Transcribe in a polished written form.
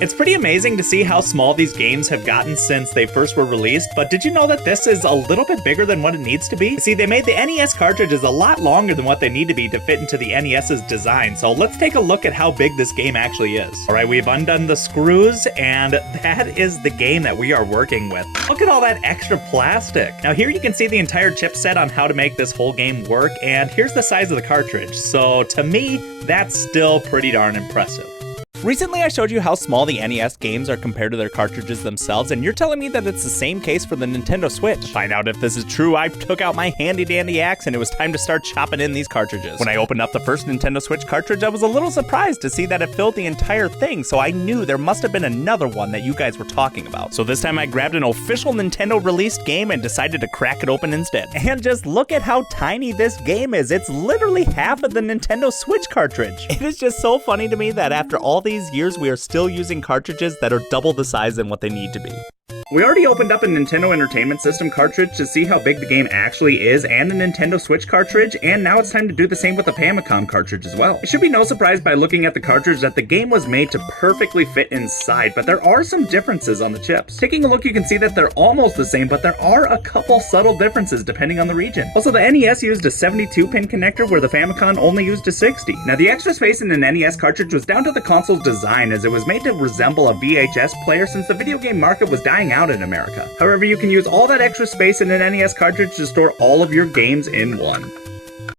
It's pretty amazing to see how small these games have gotten since they first were released, but did you know that this is a little bit bigger than what it needs to be? See, they made the NES cartridges a lot longer than what they need to be to fit into the NES's design, so let's take a look at how big this game actually is. Alright, we've undone the screws, and that is the game that we are working with. Look at all that extra plastic. Now here you can see the entire chipset on how to make this whole game work, and here's the size of the cartridge. So to me, that's still pretty darn impressive. Recently I showed you how small the NES games are compared to their cartridges themselves, and you're telling me that it's the same case for the Nintendo Switch. To find out if this is true, I took out my handy dandy axe and it was time to start chopping in these cartridges. When I opened up the first Nintendo Switch cartridge, I was a little surprised to see that it filled the entire thing, so I knew there must have been another one that you guys were talking about. So this time I grabbed an official Nintendo released game and decided to crack it open instead. And just look at how tiny this game is. It's literally half of the Nintendo Switch cartridge. It is just so funny to me that after all these years, we are still using cartridges that are double the size than what they need to be. We already opened up a Nintendo Entertainment System cartridge to see how big the game actually is, and a Nintendo Switch cartridge, and now it's time to do the same with the Famicom cartridge as well. It should be no surprise by looking at the cartridge that the game was made to perfectly fit inside, but there are some differences on the chips. Taking a look, you can see that they're almost the same, but there are a couple subtle differences depending on the region. Also, the NES used a 72-pin connector where the Famicom only used a 60. Now, the extra space in an NES cartridge was down to the console's design, as it was made to resemble a VHS player since the video game market was dying out in America. However, you can use all that extra space in an NES cartridge to store all of your games in one.